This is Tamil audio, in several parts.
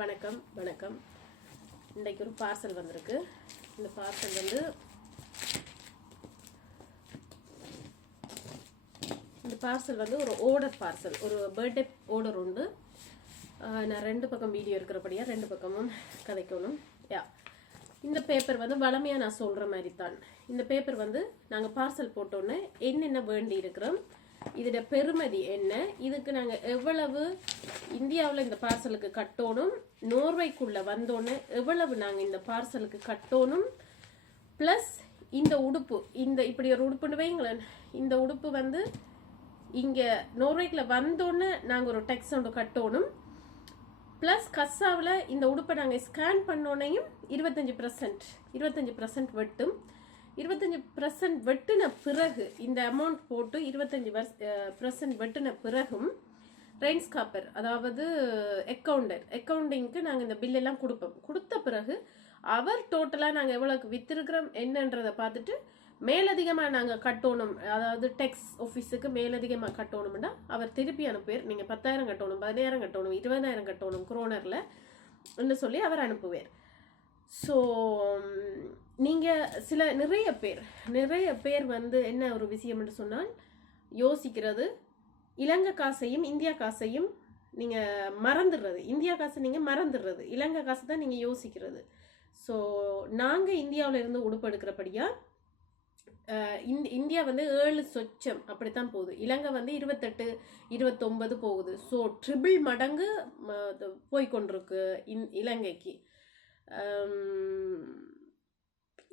வணக்கம் வணக்கம். இன்றைக்கு ஒரு பார்சல் வந்திருக்கு. இந்த பார்சல் வந்து இந்த பார்சல் வந்து ஒரு ஓர்டர் பார்சல் ஒரு பர்த்டே ஓர்டர் உண்டு. நான் ரெண்டு பக்கம் வீடியோ இருக்கிறபடியா ரெண்டு பக்கமும் கதைக்கணும். யா. இந்த பேப்பர் வந்து வளமையாக நான் சொல்கிற மாதிரி தான் இந்த பேப்பர் வந்து நாங்கள் பார்சல் போட்டோன்னே என்னென்ன வேண்டி இருக்கிறோம் இதோட பெருமதி என்ன? இதுக்கு நாங்கள் எவ்வளவு இந்தியாவில் இந்த பார்சலுக்கு கட்டணும் நோர்வைக்குள்ளே வந்தோன்னே எவ்வளவு நாங்கள் இந்த பார்சலுக்கு கட்டணும் ப்ளஸ் இந்த உடுப்பு இந்த இப்படி ஒரு உடுப்புன்னு வைங்களேன் இந்த உடுப்பு வந்து இங்கே நோர்வேக்கில் வந்தோன்னே நாங்கள் ஒரு டெக்ஸ் ஒன்று கட்டணும். ப்ளஸ் கஸ்ஸாவில் இந்த உடுப்பை நாங்கள் ஸ்கேன் பண்ணோன்னையும் இருபத்தஞ்சி பர்சன்ட் இருபத்தஞ்சி பர்சன்ட் வெட்டும். இருபத்தஞ்சி பர்சன்ட் வெட்டின பிறகு இந்த அமௌண்ட் போட்டு இருபத்தஞ்சி பர்சன்ட் வெட்டின பிறகும் ரெயின்ஸ் காப்பர் அதாவது அக்கௌண்டர் அக்கௌண்டிங்க்கு நாங்கள் இந்த பில்லெல்லாம் கொடுப்போம். கொடுத்த பிறகு அவர் டோட்டலாக நாங்கள் எவ்வளோக்கு விற்றுருக்கிறோம் என்னன்றதை பார்த்துட்டு மேலதிகமாக நாங்கள் கட்டணும் அதாவது டெக்ஸ் ஆஃபீஸுக்கு மேலதிகமாக கட்டணும்னா அவர் திருப்பி அனுப்புவார். நீங்கள் பத்தாயிரம் கட்டணும் பதினாயிரம் கட்டணும் இருபதாயிரம் கட்டணும் குரோனரில் சொல்லி அவர் அனுப்புவார். ஸோ நீங்கள் சில நிறைய பேர் நிறைய பேர் வந்து என்ன ஒரு விஷயம் என்று சொன்னால் யோசிக்கிறது. இலங்கை காசையும் இந்தியா காசையும் நீங்கள் மறந்துடுறது. இந்தியா காசை நீங்கள் மறந்துடுறது. இலங்கை காசு தான் நீங்கள் யோசிக்கிறது. ஸோ நாங்கள் இந்தியாவில் இருந்து உடுப்பெடுக்கிறபடியா இந்த இந்தியா வந்து ஏழு சொச்சம் அப்படித்தான் போகுது. இலங்கை வந்து இருபத்தெட்டு இருபத்தொன்பது போகுது. ஸோ ட்ரிபிள் மடங்கு ம, இன் இந் இலங்கைக்கு.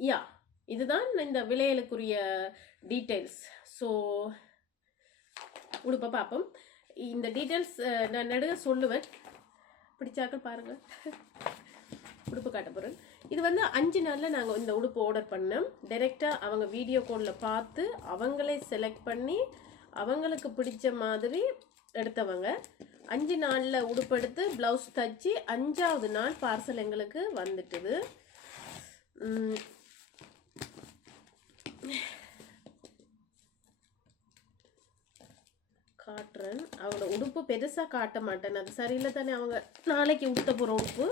யா இதுதான் இந்த விலைகளுக்குரிய டீட்டெயில்ஸ் ஸோ உடுப்பை பார்ப்போம். இந்த டீட்டெயில்ஸ் நான் நடுக சொல்லுவேன். பிடிச்சாக்கள் பாருங்கள் உடுப்பு காட்ட போகிறேன் இது வந்து அஞ்சு நாளில் நாங்கள் இந்த உடுப்பு ஆர்டர் பண்ணோம். டைரெக்டாக அவங்க வீடியோ கோனில் பார்த்து அவங்களே செலக்ட் பண்ணி அவங்களுக்கு பிடிச்ச மாதிரி எடுத்தவங்க. அஞ்சு நாளில் உடுப்பு எடுத்து ப்ளவுஸ் தச்சு அஞ்சாவது நாள் பார்சல் எங்களுக்கு வந்துட்டுது. காட்டுறேன். அவங்களோட உடுப்பு பெருசாக காட்ட மாட்டேன். அது சரியில்லை தானே அவங்க. நாளைக்கு உடுத்த போகிற உடுப்பு.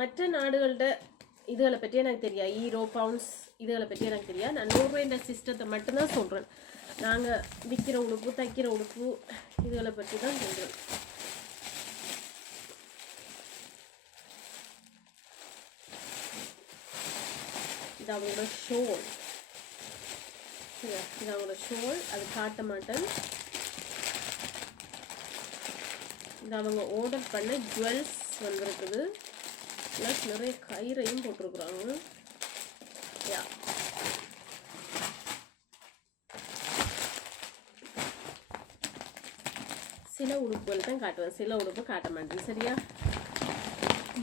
மற்ற நாடுகள்கிட்ட இதுகளை பற்றி எனக்கு தெரியாது ஈரோ பவுன்ஸ் இதுகளை பற்றி எனக்கு தெரியாது நான் நோர்வேண்ட சிஸ்டத்தை மட்டும்தான் சொல்கிறேன் நாங்கள் விற்கிற உடுப்பு தைக்கிற உடுப்பு இதுகளை பற்றி தான் சொல்கிறேன் இது அவங்களோட ஷோல் சரியா? இது அவங்களோட ஷோல் அது காட்ட மாட்டேன். இது அவங்க ஆர்டர் பண்ண ஜுவல்ஸ் வந்திருக்குது. ப்ளஸ் நிறைய கயிறையும் போட்டிருக்குறாங்க. யா. சில உடுப்புகள் தான் காட்டுவேன். சில உடுப்பு காட்ட மாட்டேன். சரியா?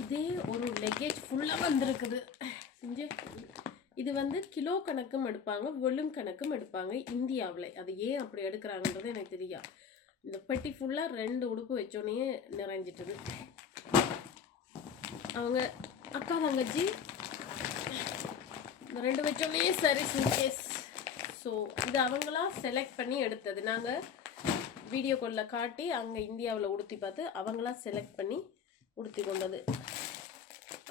இதே ஒரு லெக்கேஜ் ஃபுல்லாக வந்திருக்குது. செஞ்சு. இது வந்து கிலோ கணக்கும் எடுப்பாங்க வெளும் கணக்கும் எடுப்பாங்க இந்தியாவில். அது ஏன் அப்படி எடுக்கிறாங்கன்றது எனக்கு தெரியா. இந்த பெட்டி ஃபுல்லாக ரெண்டு உடுப்பு வச்சோடனே நிறைஞ்சிட்டது. அவங்க அக்கா தங்கச்சி இந்த ரெண்டு வச்சோடனே சரி சுட்கேஸ் ஸோ இது அவங்களா செலக்ட் பண்ணி எடுத்தது. நாங்கள் வீடியோ காலில் காட்டி அங்கே இந்தியாவில் உடுத்தி பார்த்து அவங்களா செலக்ட் பண்ணி உடுத்தி கொண்டது.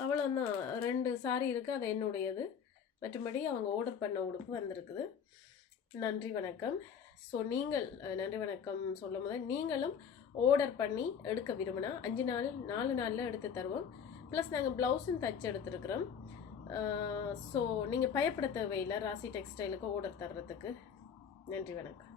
அவ்வளோதான் ரெண்டு சாரி இருக்குது அது என்னுடையது. மற்றபடி அவங்க ஆர்டர் பண்ண உடுப்பு வந்திருக்குது. நன்றி வணக்கம். ஸோ நீங்கள் நன்றி வணக்கம் சொல்லும் போது நீங்களும் ஆர்டர் பண்ணி எடுக்க விரும்பினா அஞ்சு நாள் நாலு நாளில் எடுத்து தருவோம். ப்ளஸ் நாங்கள் ப்ளவுஸும் தச்சு எடுத்துருக்குறோம். ஸோ நீங்கள் பயப்பட தேவையில்லை. ராசி டெக்ஸ்டைலுக்கு ஆர்டர் தர்றதுக்கு. நன்றி வணக்கம்.